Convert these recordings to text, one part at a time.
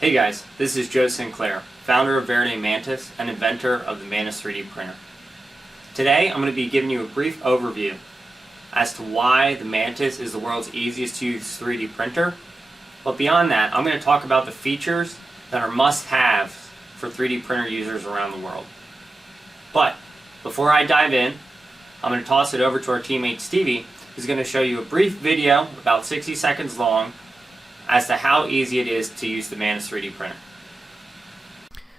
Hey guys, this is Joe Sinclair, founder of Mantis and inventor of the Mantis 3D printer. Today I'm going to be giving you a brief overview as to why the Mantis is the world's easiest to use 3D printer. But beyond that, I'm going to talk about the features that are must-haves for 3D printer users around the world. But before I dive in, I'm going to toss it over to our teammate Stevie, who's going to show you a brief video, about 60 seconds long, as to how easy it is to use the Mantis 3D printer.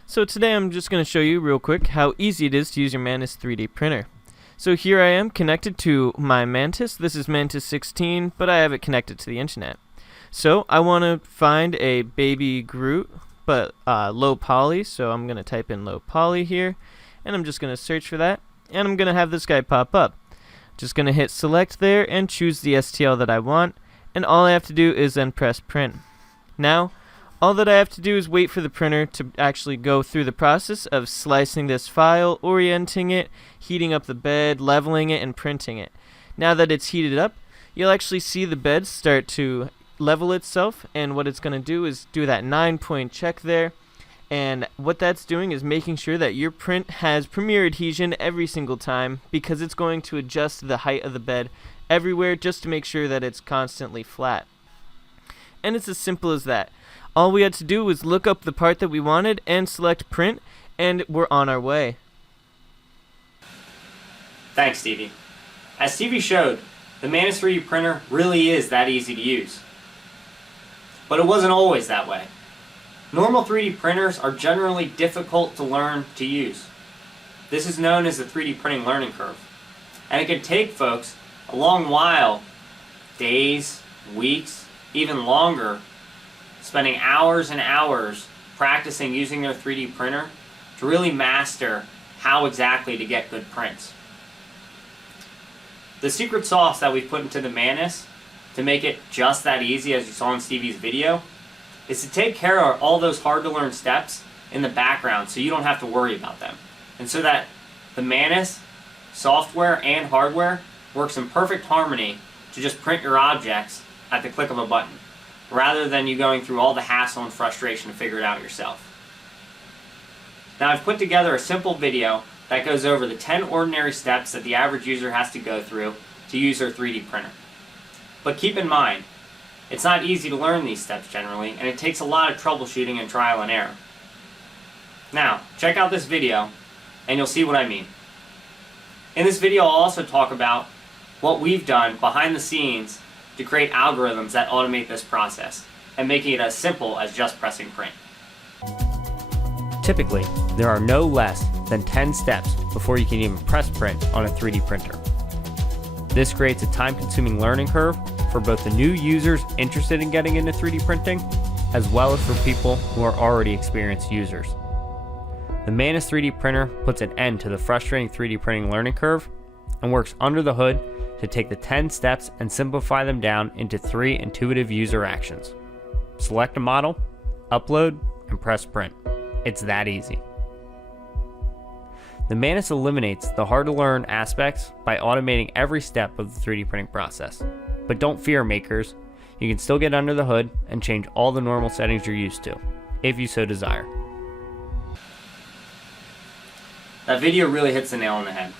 So today I'm just going to show you real quick how easy it is to use your Mantis 3D printer. So here I am connected to my Mantis. This is Mantis 16, but I have it connected to the internet. So I want to find a baby Groot, but low poly, so I'm going to type in low poly here, and I'm just going to search for that, and I'm going to have this guy pop up. Just going to hit select there and choose the STL that I want, and all I have to do is then press print. Now, all that I have to do is wait for the printer to actually go through the process of slicing this file, orienting it, heating up the bed, leveling it, and printing it. Now that it's heated up, you'll actually see the bed start to level itself, and what it's going to do is do that 9-point check there, and what that's doing is making sure that your print has premier adhesion every single time, because it's going to adjust the height of the bed everywhere just to make sure that it's constantly flat. And it's as simple as that. All we had to do was look up the part that we wanted and select print, and we're on our way. Thanks, Stevie. As Stevie showed, the Mantis 3D printer really is that easy to use. But it wasn't always that way. Normal 3D printers are generally difficult to learn to use. This is known as the 3D printing learning curve. And it can take folks a long while, days, weeks, even longer, spending hours and hours practicing using their 3D printer to really master how exactly to get good prints. The secret sauce that we've put into the Mantis to make it just that easy, as you saw in Stevie's video, is to take care of all those hard to learn steps in the background so you don't have to worry about them. And so that the Mantis software and hardware works in perfect harmony to just print your objects at the click of a button, rather than you going through all the hassle and frustration to figure it out yourself. Now I've put together a simple video that goes over the 10 ordinary steps that the average user has to go through to use their 3D printer. But keep in mind, it's not easy to learn these steps generally, and it takes a lot of troubleshooting and trial and error. Now, check out this video, and you'll see what I mean. In this video I'll also talk about what we've done behind the scenes to create algorithms that automate this process, and making it as simple as just pressing print. Typically, there are no less than 10 steps before you can even press print on a 3D printer. This creates a time-consuming learning curve for both the new users interested in getting into 3D printing, as well as for people who are already experienced users. The Mantis 3D printer puts an end to the frustrating 3D printing learning curve and works under the hood to take the 10 steps and simplify them down into 3 intuitive user actions. Select a model, upload, and press print. It's that easy. The Mantis eliminates the hard-to-learn aspects by automating every step of the 3D printing process. But don't fear, makers. You can still get under the hood and change all the normal settings you're used to, if you so desire. That video really hits the nail on the head.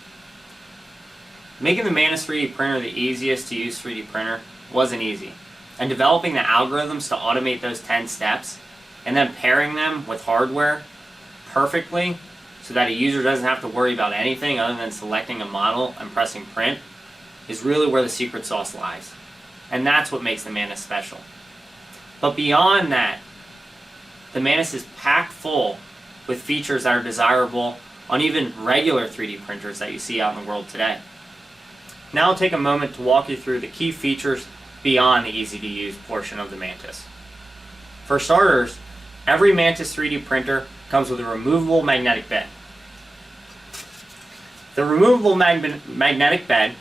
Making the Mantis 3D printer the easiest to use 3D printer wasn't easy, and developing the algorithms to automate those 10 steps and then pairing them with hardware perfectly so that a user doesn't have to worry about anything other than selecting a model and pressing print is really where the secret sauce lies. And that's what makes the Mantis special. But beyond that, the Mantis is packed full with features that are desirable on even regular 3D printers that you see out in the world today. Now I'll take a moment to walk you through the key features beyond the easy-to-use portion of the Mantis. For starters, every Mantis 3D printer comes with a removable magnetic bed. The removable magnetic bed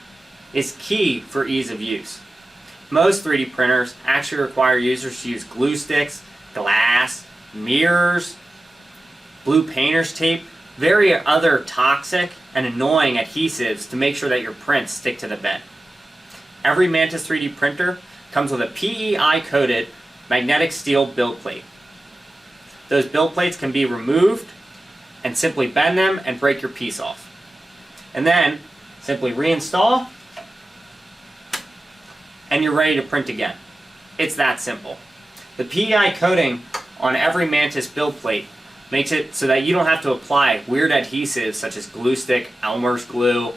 is key for ease of use. Most 3D printers actually require users to use glue sticks, glass, mirrors, blue painter's tape, various other toxic and annoying adhesives to make sure that your prints stick to the bed. Every Mantis 3D printer comes with a PEI-coated magnetic steel build plate. those build plates can be removed and simply bend them and break your piece off. And then simply reinstall and you're ready to print again. It's that simple. The PEI coating on every Mantis build plate makes it so that you don't have to apply weird adhesives such as glue stick, Elmer's glue,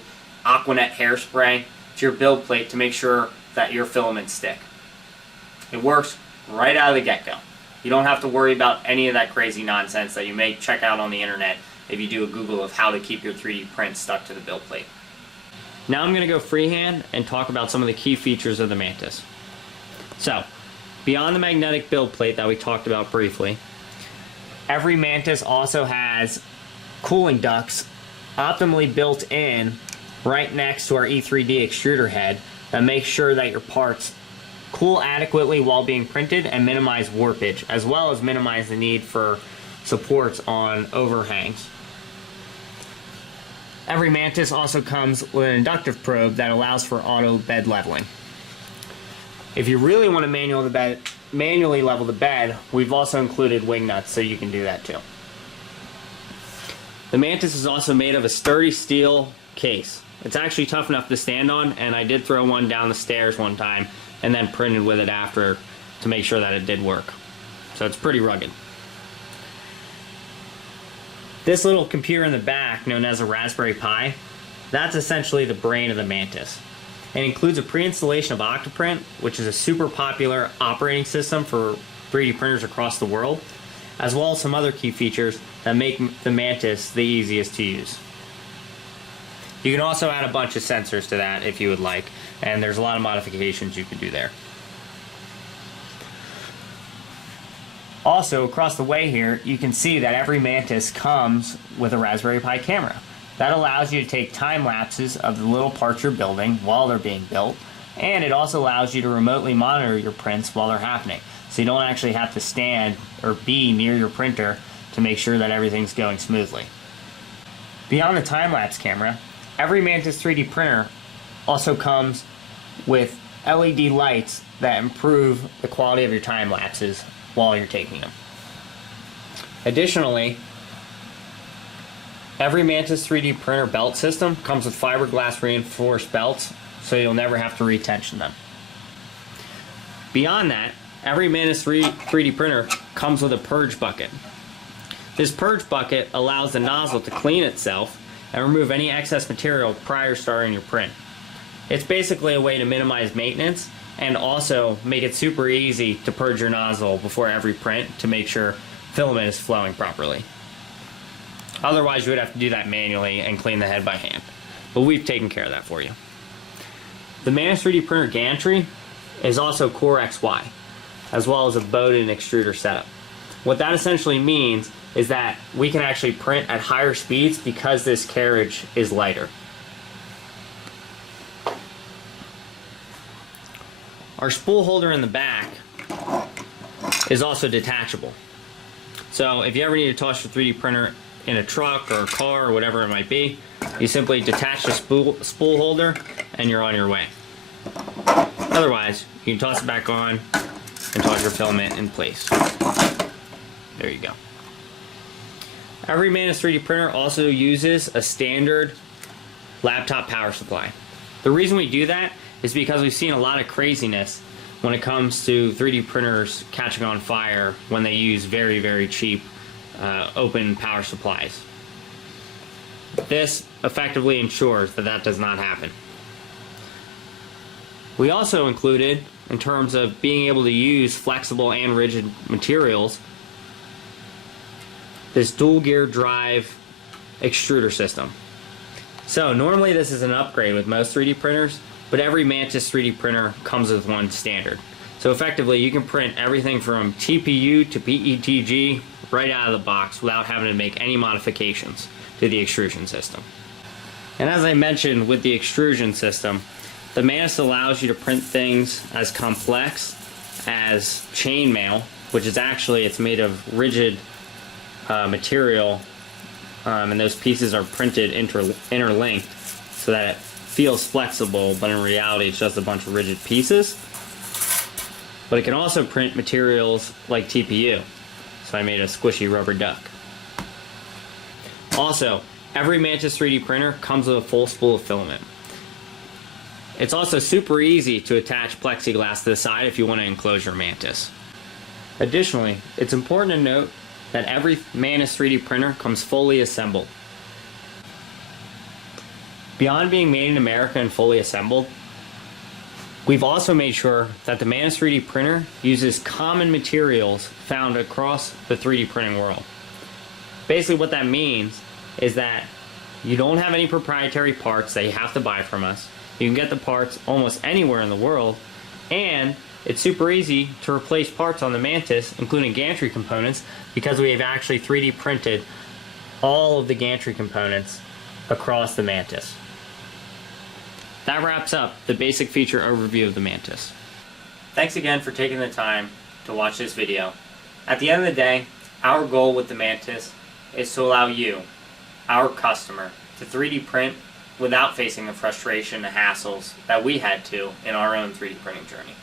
Aquanet hairspray to your build plate to make sure that your filaments stick. It works right out of the get-go. You don't have to worry about any of that crazy nonsense that you may check out on the internet if you do a Google of how to keep your 3D print stuck to the build plate. Now I'm going to go freehand and talk about some of the key features of the Mantis. So, beyond the magnetic build plate that we talked about briefly, every Mantis also has cooling ducts optimally built in right next to our E3D extruder head that makes sure that your parts cool adequately while being printed and minimize warpage, as well as minimize the need for supports on overhangs. Every Mantis also comes with an inductive probe that allows for auto bed leveling. If you really want to manually level the bed, we've also included wing nuts so you can do that too. The Mantis is also made of a sturdy steel case. It's actually tough enough to stand on, and I did throw one down the stairs one time and then printed with it after to make sure that it did work. So it's pretty rugged. This little computer in the back, known as a Raspberry Pi, that's essentially the brain of the Mantis. It includes a pre-installation of Octoprint, which is a super popular operating system for 3D printers across the world, as well as some other key features that make the Mantis the easiest to use. You can also add a bunch of sensors to that if you would like, and there's a lot of modifications you can do there. Also, across the way here, you can see that every Mantis comes with a Raspberry Pi camera. That allows you to take time lapses of the little parts you're building while they're being built, and it also allows you to remotely monitor your prints while they're happening. So you don't actually have to stand or be near your printer to make sure that everything's going smoothly. Beyond the time-lapse camera, every Mantis 3D printer also comes with LED lights that improve the quality of your time lapses while you're taking them. Additionally, every Mantis 3D printer belt system comes with fiberglass reinforced belts, so you'll never have to retension them. Beyond that, every Mantis 3D printer comes with a purge bucket. This purge bucket allows the nozzle to clean itself and remove any excess material prior to starting your print. It's basically a way to minimize maintenance and also make it super easy to purge your nozzle before every print to make sure filament is flowing properly. Otherwise, you would have to do that manually and clean the head by hand. But we've taken care of that for you. The Mantis 3D printer gantry is also Core XY, as well as a Bowden extruder setup. What that essentially means is that we can actually print at higher speeds because this carriage is lighter. Our spool holder in the back is also detachable. So if you ever need to toss your 3D printer in a truck or a car or whatever it might be, you simply detach the spool holder and you're on your way. Otherwise, you can toss it back on and toss your filament in place. There you go. Every Mantis 3D printer also uses a standard laptop power supply. The reason we do that is because we've seen a lot of craziness when it comes to 3D printers catching on fire when they use very, very cheap open power supplies. This effectively ensures that that does not happen. We also included, in terms of being able to use flexible and rigid materials, this dual gear drive extruder system. So normally this is an upgrade with most 3D printers, but every Mantis 3D printer comes with one standard. So effectively you can print everything from TPU to PETG right out of the box without having to make any modifications to the extrusion system. And as I mentioned with the extrusion system, the Mantis allows you to print things as complex as chainmail, which is actually, it's made of rigid material, and those pieces are printed interlinked so that it feels flexible, but in reality it's just a bunch of rigid pieces. But it can also print materials like TPU. so I made a squishy rubber duck. Also, every Mantis 3D printer comes with a full spool of filament. It's also super easy to attach plexiglass to the side if you want to enclose your Mantis. Additionally, it's important to note that every Mantis 3D printer comes fully assembled. Beyond being made in America and fully assembled, we've also made sure that the Mantis 3D printer uses common materials found across the 3D printing world. Basically what that means is that you don't have any proprietary parts that you have to buy from us. You can get the parts almost anywhere in the world, and it's super easy to replace parts on the Mantis, including gantry components, because we have actually 3D printed all of the gantry components across the Mantis. That wraps up the basic feature overview of the Mantis. Thanks again for taking the time to watch this video. At the end of the day, our goal with the Mantis is to allow you, our customer, to 3D print without facing the frustration and hassles that we had to in our own 3D printing journey.